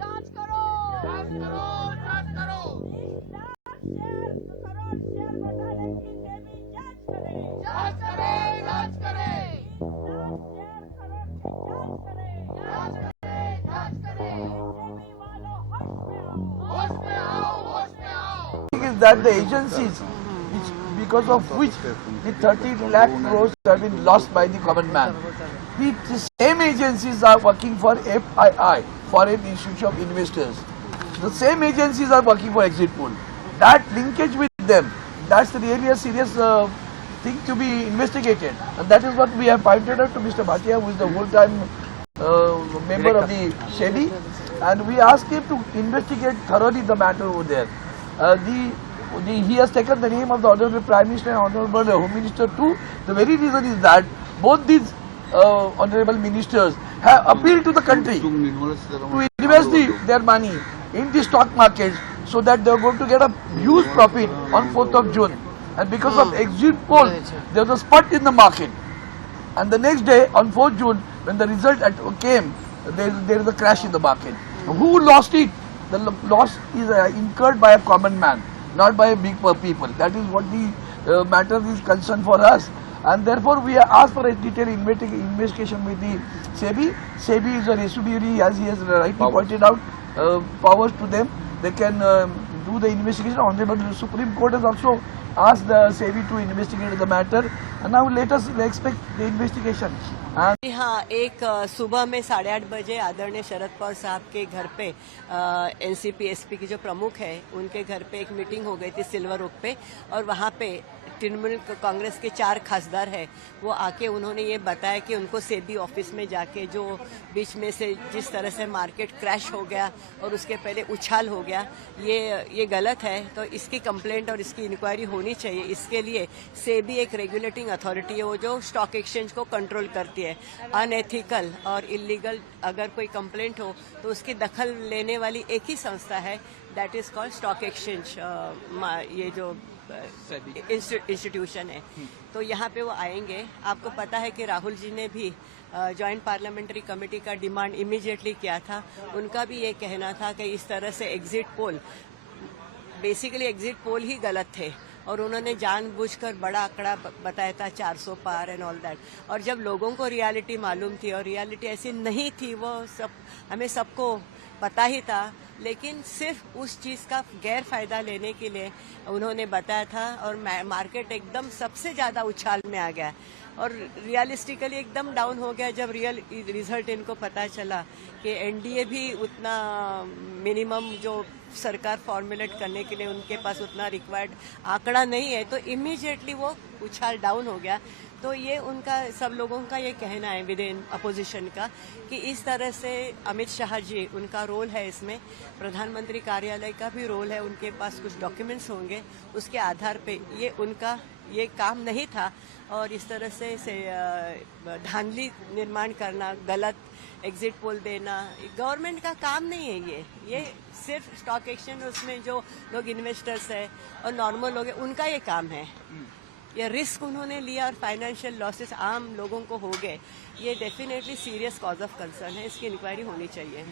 जांच करो, जांच करो, जांच करो। 20 लाख शेयर घोटाले की सेबी जांच करे, जांच करे, जांच करे। 20 लाख शेयर करोड़ की जांच करे, जांच करे, जांच करे। सेबी वालों होश में आओ, होश में आओ। Is that the agencies which, because of which the 30 lakh crores have been lost by the common man, the same agencies are working for FII, Foreign Institute of Investors. The same agencies are working for exit poll. That linkage with them, that's really a serious thing to be investigated, and that is what we have pointed out to Mr. Bhatia, who is the whole-time member of the SEBI, and we asked him to investigate thoroughly the matter over there. He has taken the name of the Honorable Prime Minister and Honorable Home Minister too. The very reason is that both these Honorable Ministers have appealed to the country to invest their money in the stock market so that they are going to get a huge profit on 4th of June. And because of exit poll, there was a spurt in the market. And the next day, on 4th June, when the result came, there is a crash in the market. Who lost it? The loss is incurred by a common man, not by big people. That is what the matter is concerned for us. And therefore, we have asked for a detailed investigation with the SEBI. SEBI is a residuary, as he has rightly pointed out, powers to them. They can do the investigation. Honorable Supreme Court has also asked the SEBI to investigate the matter. And now let us expect the investigation. हाँ, एक सुबह में 8:30 बजे आदरणीय शरद पवार साहब के घर पे एनसीपी एसपी की जो प्रमुख है उनके घर पे एक मीटिंग हो गई थी सिल्वर ओक पे, और वहाँ पे तृणमूल कांग्रेस के 4 खासदार है वो आके उन्होंने ये बताया कि उनको सेबी ऑफिस में जाके जो बीच में से जिस तरह से मार्केट क्रैश हो गया और उसके पहले उछाल हो गया, ये गलत है। तो इसकी कंप्लेंट और इसकी इंक्वायरी होनी चाहिए। इसके लिए सेबी एक रेगुलेटिंग अथॉरिटी है, वो जो स्टॉक एक्सचेंज को कंट्रोल करती है। अनएथिकल और इलीगल अगर कोई कंप्लेंट हो तो उसकी दखल लेने वाली एक ही संस्था है, that is called stock exchange, ये जो इंस्टीट्यूशन है। तो यहाँ पे वो आएंगे। आपको पता है कि राहुल जी ने भी जॉइंट पार्लियामेंट्री कमेटी का डिमांड इमीडिएटली किया था। उनका भी ये कहना था कि इस तरह से exit poll, basically exit poll ही गलत थे, और उन्होंने जानबूझकर बड़ा आंकड़ा बताया था 400 पार एंड ऑल दैट। और जब लोगों को रियलिटी मालूम थी और रियलिटी ऐसी नहीं थी, वो सब हमें सबको पता ही था, लेकिन सिर्फ उस चीज़ का गैर फायदा लेने के लिए उन्होंने बताया था, और मार्केट एकदम सबसे ज़्यादा उछाल में आ गया और रियलिस्टिकली एकदम डाउन हो गया जब रियल रिजल्ट इनको पता चला कि एनडीए भी उतना मिनिमम जो सरकार फॉर्मुलेट करने के लिए उनके पास उतना रिक्वायर्ड आंकड़ा नहीं है, तो इमीडिएटली वो उछाल डाउन हो गया। तो ये उनका सब लोगों का ये कहना है विद इन अपोजिशन का कि इस तरह से अमित शाह जी, उनका रोल है इसमें, प्रधानमंत्री कार्यालय का भी रोल है, उनके पास कुछ डॉक्यूमेंट्स होंगे, उसके आधार पे ये उनका ये काम नहीं था। और इस तरह से धांधली निर्माण करना, गलत एग्जिट पोल देना गवर्नमेंट का काम नहीं है। ये सिर्फ स्टॉक एक्सचेंज, उसमें जो लोग इन्वेस्टर्स है और नॉर्मल लोग हैं उनका ये काम है। ये रिस्क उन्होंने लिया और फाइनेंशियल लॉसेस आम लोगों को हो गए, ये definitely serious cause of concern है। इसकी इंक्वायरी होनी चाहिए।